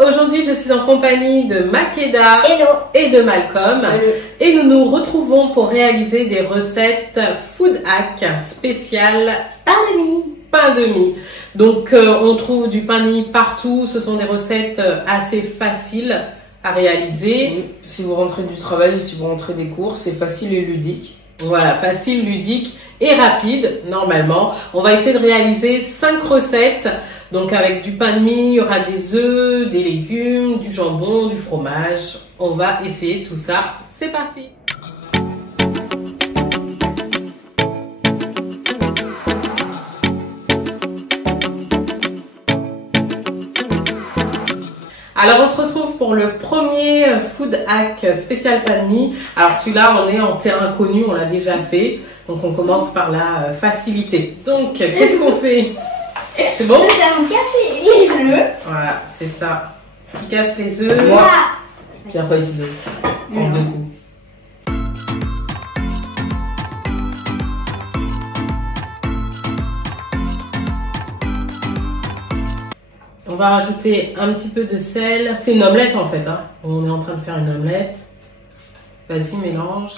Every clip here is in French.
Aujourd'hui je suis en compagnie de Makeda Hello. et de Malcolm. Salut. Et nous nous retrouvons pour réaliser des recettes food hack spéciales Pain de mie. pain de mie. Donc on trouve du pain de mie partout, ce sont des recettes assez faciles à réaliser. Oui, si vous rentrez du travail ou si vous rentrez des cours, c'est facile et ludique. Voilà, facile, ludique et rapide, normalement. On va essayer de réaliser 5 recettes. Donc avec du pain de mie, il y aura des œufs, des légumes, du jambon, du fromage. On va essayer tout ça. C'est parti! Alors on se retrouve pour le premier food hack spécial pain de mie. Alors celui-là on est en terrain connu, on l'a déjà fait. Donc on commence par la facilité. Donc qu'est-ce qu'on fait? C'est bon? Nous allons casser les œufs. Voilà, c'est ça. Qui casse les œufs? Moi. Là. Pierre feuille ciseaux. En 2 coups. On va rajouter un petit peu de sel. C'est une omelette en fait, hein. On est en train de faire une omelette. Vas-y, mélange.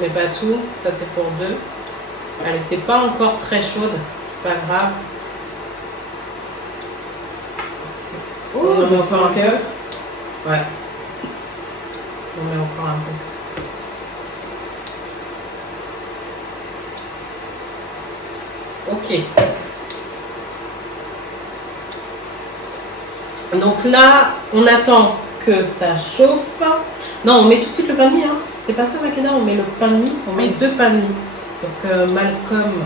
Mais pas tout, ça c'est pour 2. Elle n'était pas encore très chaude, c'est pas grave. Oh, on en met encore un cœur. Ouais. On met encore un peu. Ok. Donc là, on attend que ça chauffe. Non, on met tout de suite le pain de mie. Hein. C'était pas ça, Makeda, on met le pain de mie. On met 2 pains de mie. Donc Malcolm,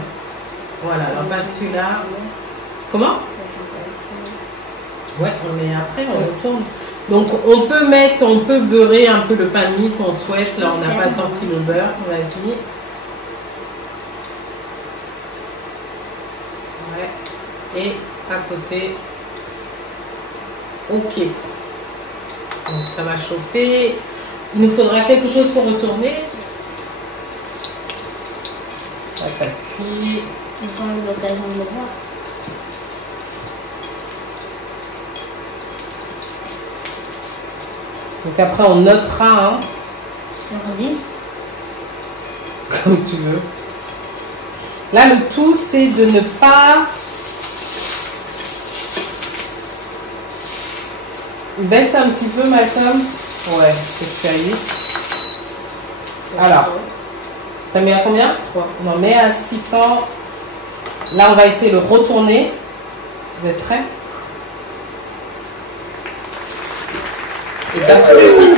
voilà, alors pas celui-là. Comment? Ouais, mais après on retourne. Donc on peut beurrer un peu le pain de mie si on souhaite. Là on n'a pas senti le beurre. Vas-y. Ouais. Et à côté. Ok. Donc ça va chauffer. Il nous faudra quelque chose pour retourner. Ça cuit. Nous avons eu l'occasion de le voir. Donc après on notera, hein, Sur 10. comme tu veux. Là le tout c'est de ne pas baisse un petit peu Malcolm. Ouais, c'est curieux. Alors, ça met à combien? 3. On en met à 600. Là on va essayer de le retourner. Vous êtes prêts? Et d'après aussi,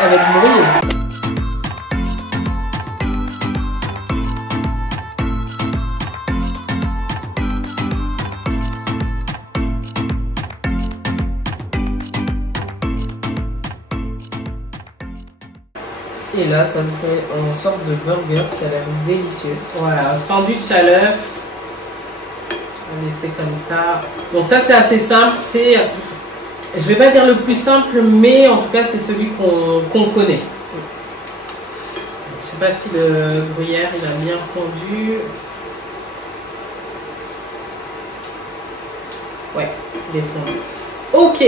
avec bruit. Et là, ça me fait une sorte de burger qui a l'air délicieux. Voilà, un sandwich à l'œuf. On va laisser comme ça. Donc ça c'est assez simple. C'est, je vais pas dire le plus simple, mais en tout cas c'est celui qu'on connaît. Je sais pas si le gruyère il a bien fondu. Ouais, il est fondu. Ok.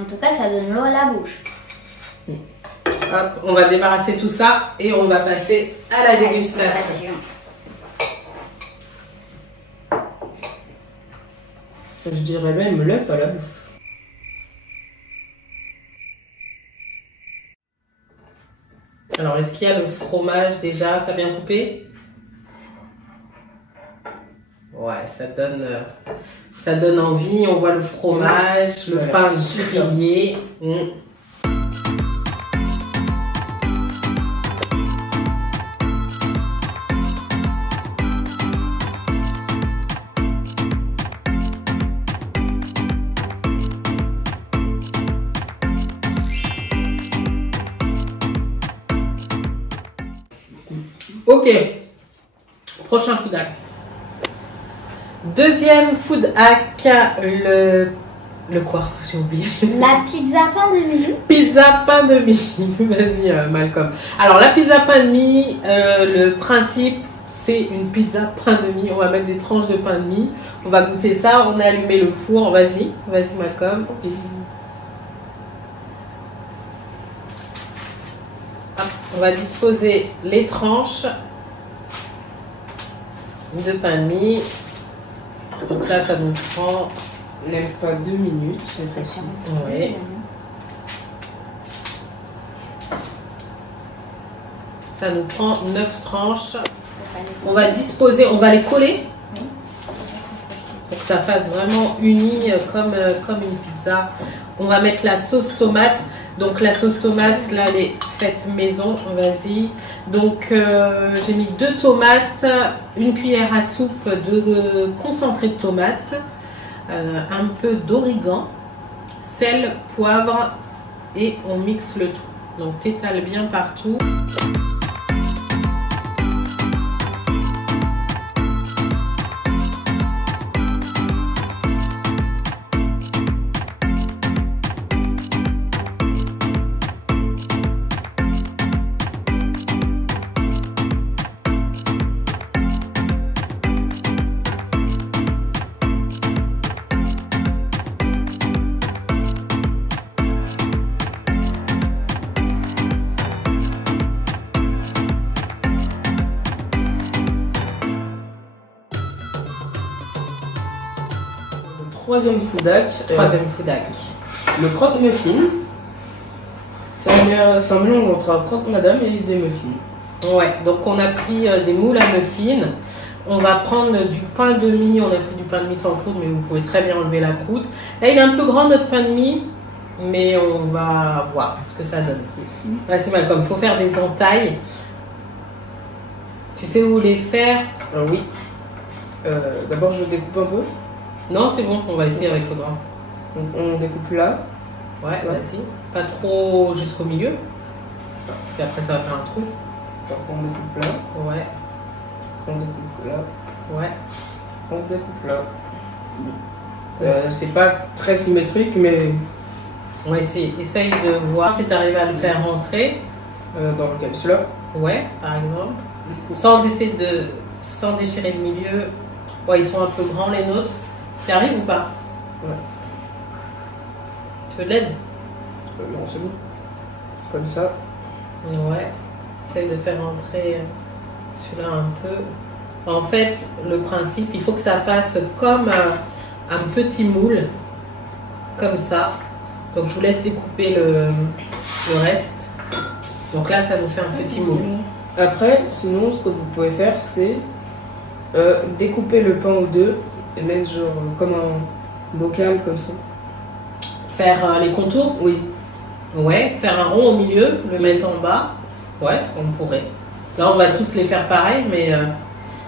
En tout cas, ça donne l'eau à la bouche. Hop, on va débarrasser tout ça et on va passer à la dégustation. Je dirais même l'œuf à la bouche. Alors, est-ce qu'il y a le fromage déjà? T'as bien coupé? Ouais, ça donne envie. On voit le fromage, le pain grillé. Ok. Prochain food hack. Deuxième food hack, le quoi? J'ai oublié. La pizza pain de mie. Pizza pain de mie. Vas-y, Malcolm. Alors, la pizza pain de mie, le principe, c'est une pizza pain de mie. On va mettre des tranches de pain de mie. On va goûter ça. On a allumé le four. Vas-y, Malcolm. Hop, on va disposer les tranches de pain de mie. Donc là, ça nous prend Même pas 2 minutes, c'est facile. Oui. Ça nous prend 9 tranches. On va disposer, on va les coller pour que ça fasse vraiment uni comme une pizza. On va mettre la sauce tomate. Donc la sauce tomate, là, elle est faite maison. Vas-y. Donc j'ai mis 2 tomates, une cuillère à soupe de concentré de tomate. Un peu d'origan, sel, poivre et on mixe le tout. Donc t'étales bien partout. Troisième food hack. Troisième food hack. Le croque-muffin. C'est un mélange entre un croque-madame et des muffins. Ouais, donc on a pris des moules à muffins. On va prendre du pain de mie. On a pris du pain de mie sans croûte, mais vous pouvez très bien enlever la croûte. Là, il est un peu grand notre pain de mie, mais on va voir ce que ça donne. Vas-y Malcolm, il faut faire des entailles. Tu sais où les faire? Oui. D'abord, je découpe un peu. Non, c'est bon, on va essayer avec le grand. Donc, on découpe là. Ouais, vas-y. Pas trop jusqu'au milieu, parce qu'après ça va faire un trou. Donc, on découpe là. Ouais, On découpe là. ouais. On découpe là. C'est pas très symétrique, mais On va essayer. Essaye de voir si tu arrives à le faire rentrer. dans le capsule. Ouais, par exemple. Sans essayer sans déchirer le milieu. Ouais, ils sont un peu grands les nôtres. Tu arrives ou pas? Ouais. Tu veux de l'aide? Non, c'est bon. Comme ça. Ouais. Essaye de faire rentrer celui-là un peu. En fait, le principe, il faut que ça fasse comme un petit moule. Comme ça. Donc je vous laisse découper le reste. Donc là, ça nous fait un petit moule. Après, sinon, ce que vous pouvez faire, c'est découper le pain en deux et mettre genre comme un bocal comme ça. Faire les contours? Oui. Ouais, faire un rond au milieu, le mettre en bas. Ouais, ça on pourrait. Là, on va tous les faire pareil, mais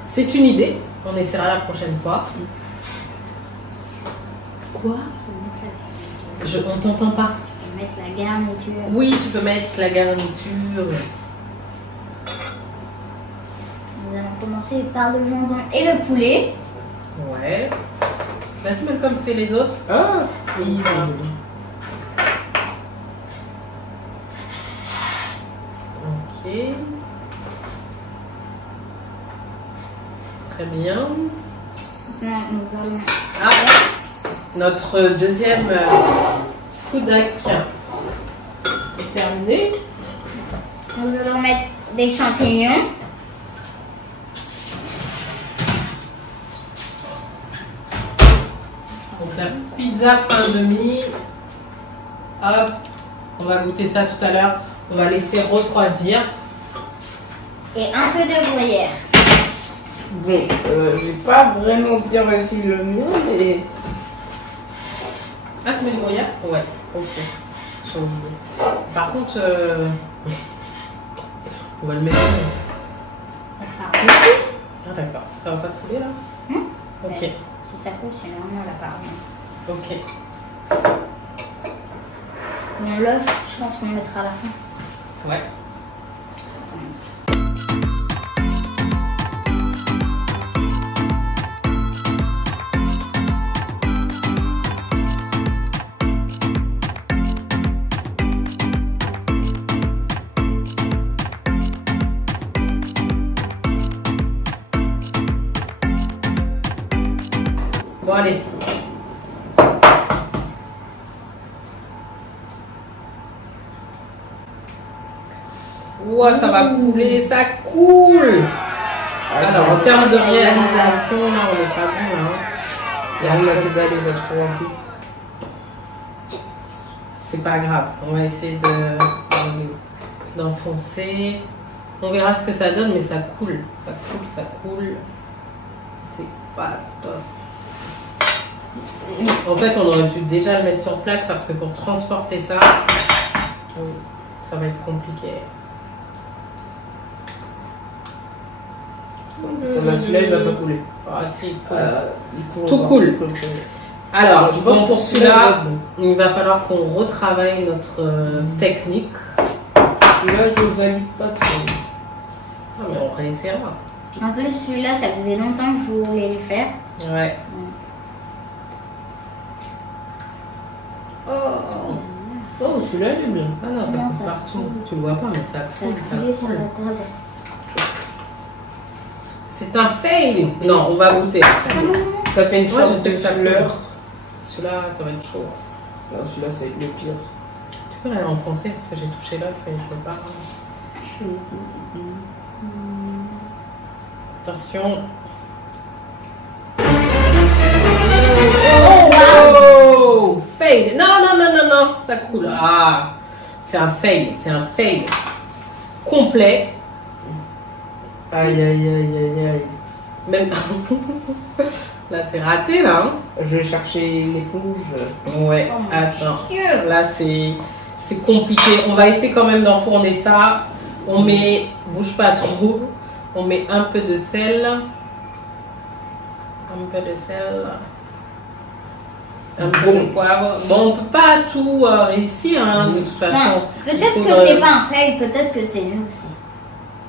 c'est une idée. On essaiera la prochaine fois. Quoi? On t'entend pas. Je vais mettre la garniture. Oui, tu peux mettre la garniture. Nous allons commencer par le jambon et le poulet. Ouais. Vas-y, Malcolm, fais les autres. Ah Oui, désolé. Ok. Très bien. Maintenant, nous allons... Ah, notre deuxième food hack est terminé. Nous allons mettre des champignons. Donc la pizza pain de mie. Hop, on va goûter ça tout à l'heure. On va laisser refroidir. Et un peu de gruyère. Bon, je vais pas vraiment bien réussi le mien, mais. Ah, tu mets le gruyère? Ouais, ok. J'ai oublié. Par contre, on va le mettre. Par-dessus. Ah d'accord, ça va pas couler là? Ok, Si ça coule, c'est normal à part. ok. Bon, l'œuf, je pense qu'on le mettra à la fin. Ouais. Bon, allez. Ouah, ça va couler, ça coule. Alors, en termes de réalisation, là, on n'est pas bon, là. Il y a un Matilda les a trop remplis. C'est pas grave, on va essayer d'enfoncer. On verra ce que ça donne, mais ça coule. Ça coule, ça coule. C'est pas top. En fait, on aurait dû déjà le mettre sur plaque parce que pour transporter ça, ça va être compliqué. Ça va se lever, il va pas couler. Ah, si, il tout coule. Alors, je pense pour que celui-là, il va falloir qu'on retravaille notre technique. Là, je valide pas trop. Ah, mais on réessayera. En plus, celui-là, ça faisait longtemps que je voulais le faire. Ouais. Oh, celui-là, il est bien. Ah non, ça Non, coule ça partout. coule. Tu le vois pas, mais ça Ça coule. coulait sur la table. C'est un fail. Non, on va goûter après. Ça fait une Moi, sorte je sais de que ça fleur. Celui-là, ça va être chaud. Non, celui-là, c'est le pire. Tu peux l'enfoncer parce que j'ai touché l'œuf et je peux pas. Attention. Oh, fail. Non, non, non, non, non, ça coule. Ah, c'est un fail, complet. Aïe, aïe, aïe, aïe, aïe. Même là, c'est raté là. Hein. Je vais chercher une éponge. Ouais. Oh, mon Attends. Dieu. Là, c'est compliqué. On va essayer quand même d'enfourner ça. On met, bouge pas trop. On met un peu de sel. Un peu de sel. Un peu de poivre. Bon, on peut pas tout réussir, hein, de toute façon. Enfin, peut-être Il que faut, c'est pas un fail, peut-être que c'est nous aussi.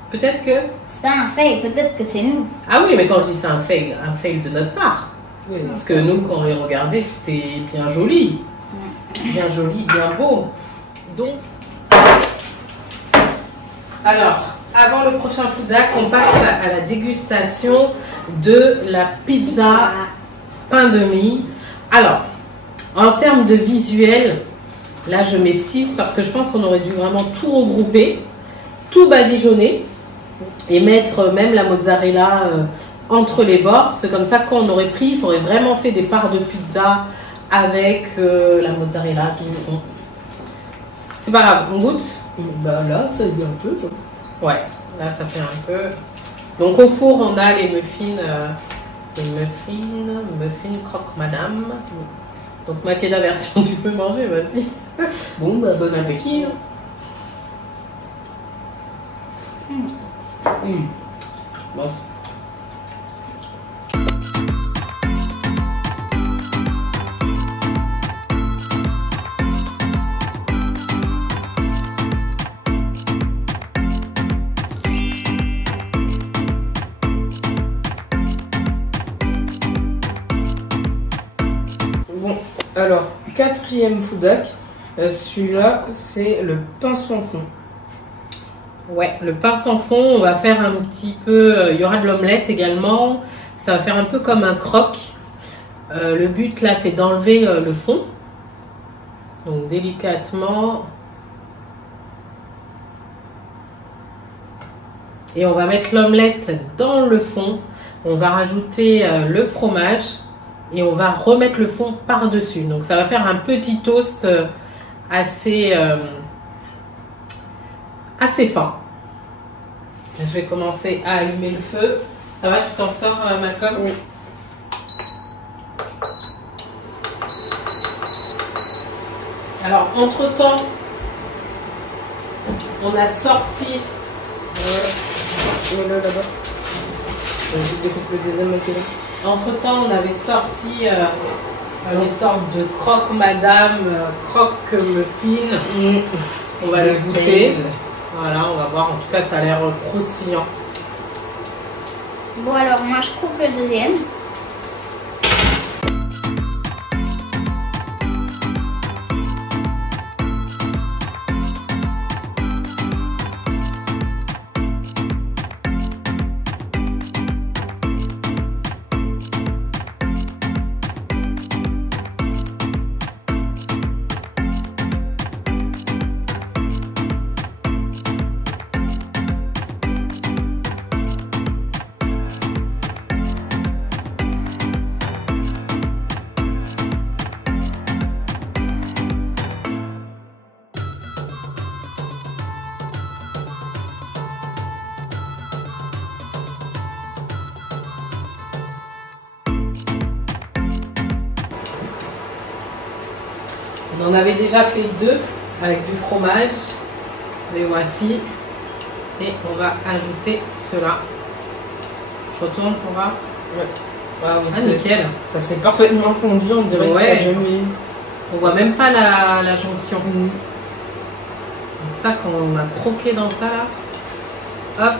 Peut-être que. C'est pas un fail, peut-être que c'est nous. Ah oui, mais quand je dis c'est un fail de notre part. Oui, Parce que nous, quand on les regardait, c'était bien joli. Bien joli, bien beau. Donc. Alors, avant le prochain Foodac, on passe à la dégustation de la pizza pain de mie. Alors, en termes de visuel, là je mets 6 parce que je pense qu'on aurait dû vraiment tout regrouper, tout badigeonner et mettre même la mozzarella entre les bords. C'est comme ça qu'on aurait pris, ils auraient vraiment fait des parts de pizza avec la mozzarella qu'ils font. C'est pas grave, on goûte? Bah là, ça dit un peu. Ouais, là ça fait un peu. Donc au four, on a les muffins. Muffins croque madame. Donc Makeda version tu peux manger, vas-y. Bon, bah bon appétit. Bon. Bon, alors, quatrième Foodac, celui-là, c'est le pain sans fond. Ouais, le pain sans fond, on va faire un petit peu, il y aura de l'omelette également, ça va faire un peu comme un croque. Le but là, c'est d'enlever le fond. Donc délicatement. Et on va mettre l'omelette dans le fond. On va rajouter le fromage et on va remettre le fond par-dessus. Donc ça va faire un petit toast assez fin. Je vais commencer à allumer le feu. Ça va, tu t'en sors, Malcolm? Oui. Alors, entre-temps, on a sorti... Là, là-bas. Je découpe le deuxième Makeda. Entre-temps, on avait sorti les sortes de croque madame, croque muffin. On va le goûter. Voilà, on va voir. En tout cas, ça a l'air croustillant. Bon, alors moi je coupe le deuxième. On en avait déjà fait 2 avec du fromage. Les voici. Et on va ajouter cela. Je retourne pour voir. Ouais. Ah, oui, Ah, nickel. Ça s'est parfaitement fondu, on dirait Ouais. que ça a jamais... On voit même pas la jonction. Donc ça, quand on a croqué dans ça là, hop,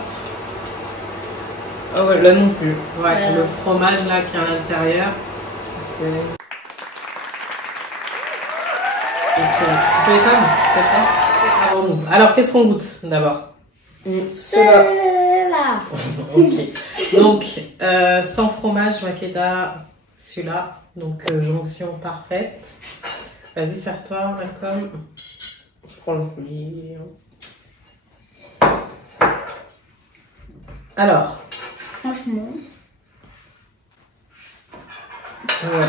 Ah ouais, là non plus. ouais, le fromage là qui est à l'intérieur, c'est... Ok, tu peux éteindre, s'il te plaît? Avant nous. Alors, qu'est-ce qu'on goûte d'abord? Cela. Là. Ok. Donc, sans fromage, Makeda, celui-là. Donc, jonction parfaite. Vas-y, serre-toi, Malcolm. Je prends le coulis. Alors, Franchement. ouais.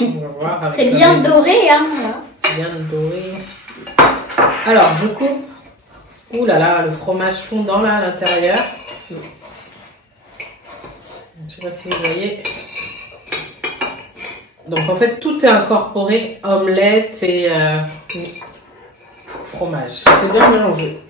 On va voir avec C'est bien doré, hein, là. C'est bien doré. Alors, je coupe. Ouh là là, le fromage fondant là à l'intérieur. Je sais pas si vous voyez. Donc en fait, tout est incorporé, omelette et fromage. C'est bien mélangé.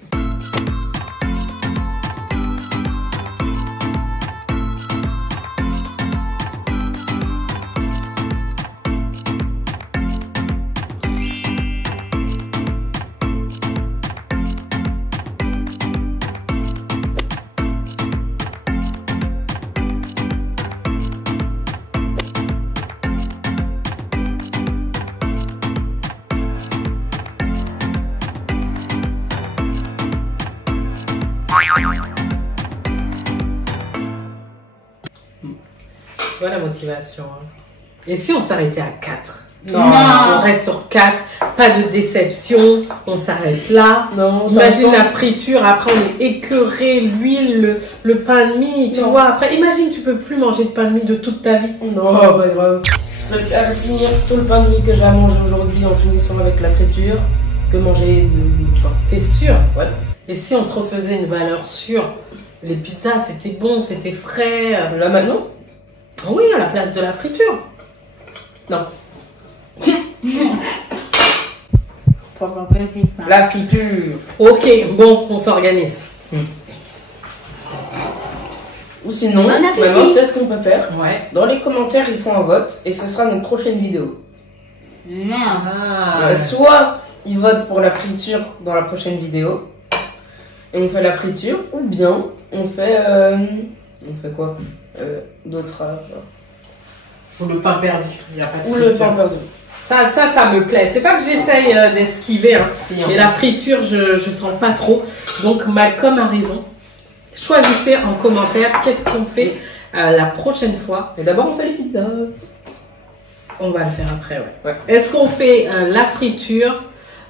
Voilà la motivation. Hein. Et si on s'arrêtait à 4? Non. On reste sur 4, pas de déception, on s'arrête là. Non, Imagine la friture, après on est écœuré, l'huile, le pain de mie, tu vois. Après, imagine, tu peux plus manger de pain de mie de toute ta vie. Non, pas grave. Je préfère finir tout le pain de mie que j'ai à manger aujourd'hui en finissant avec la friture que manger de pain. T'es sûr? Ouais. Et si on se refaisait une valeur sûre? Les pizzas, c'était bon, c'était frais. Là maintenant? Oui, à la place de la friture. Non. Petit pain. La friture. Ok, bon, on s'organise. Ou sinon, Bon appétit. maintenant, tu sais ce qu'on peut faire? Ouais. Dans les commentaires, ils font un vote et ce sera notre prochaine vidéo. Non. Ah, Soit ils votent pour la friture dans la prochaine vidéo et on fait la friture, ou bien on fait quoi d'autres ou le pain perdu. Il y a pas de ou le friture. pain perdu. Ça me plaît. C'est pas que j'essaye d'esquiver, hein. Si, Mais la friture, je sens pas trop. Donc Malcolm a raison. Choisissez en commentaire qu'est-ce qu'on fait la prochaine fois. Mais d'abord on fait les pizzas. On va le faire après, ouais. Ouais. Est-ce qu'on fait la friture,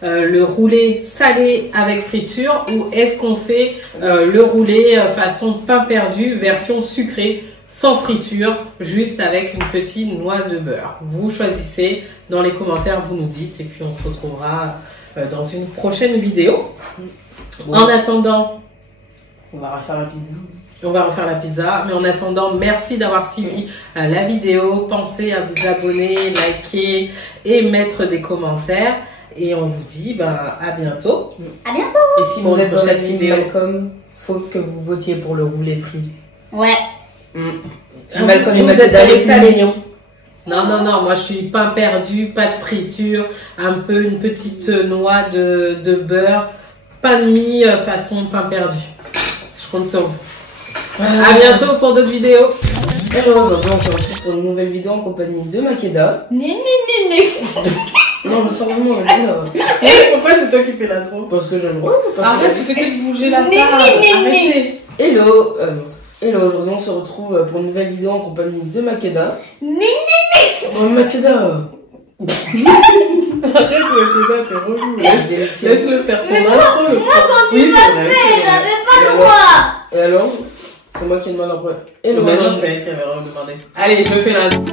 le roulé salé avec friture, ou est-ce qu'on fait le roulé façon pain perdu, version sucrée, sans friture, juste avec une petite noix de beurre? Vous choisissez, dans les commentaires, vous nous dites, et puis on se retrouvera dans une prochaine vidéo. Oui. En attendant, On va refaire la pizza. on va refaire la pizza, mais en attendant, merci d'avoir suivi la vidéo. Pensez à vous abonner, liker et mettre des commentaires. Et on vous dit à bientôt. À bientôt. Et si Pour vous êtes une dans la prochaine team vidéo. Malcolm, faut que vous votiez pour le roulé frit. Ouais. Si Malcolm et Vous êtes Mathilda dans les les plus salés. mignons. Non, moi je suis pain perdu, pas de friture, un peu une petite noix de beurre, pain de mie façon pain perdu. Je compte sur vous. À bientôt pour d'autres vidéos. Hello, aujourd'hui on se retrouve pour une nouvelle vidéo en compagnie de Makeda. Non, mais sérieusement, Pourquoi c'est toi qui fais l'intro? parce que j'aime bien. Arrête, tu fais que de bouger la table. Arrêtez. Hello, hello, aujourd'hui on se retrouve pour une nouvelle vidéo en compagnie de Makeda. Oh, Makeda. Arrête, Makeda, t'es relou. Laisse-le faire son intro. Moi, quand tu Oui, m'as c'est vrai, fait, c'est vrai. j'avais pas le droit. Et alors, c'est moi qui demande après. Hello, Mais non, Makeda. c'est elle qui avait redemandé. Allez, je fais l'intro.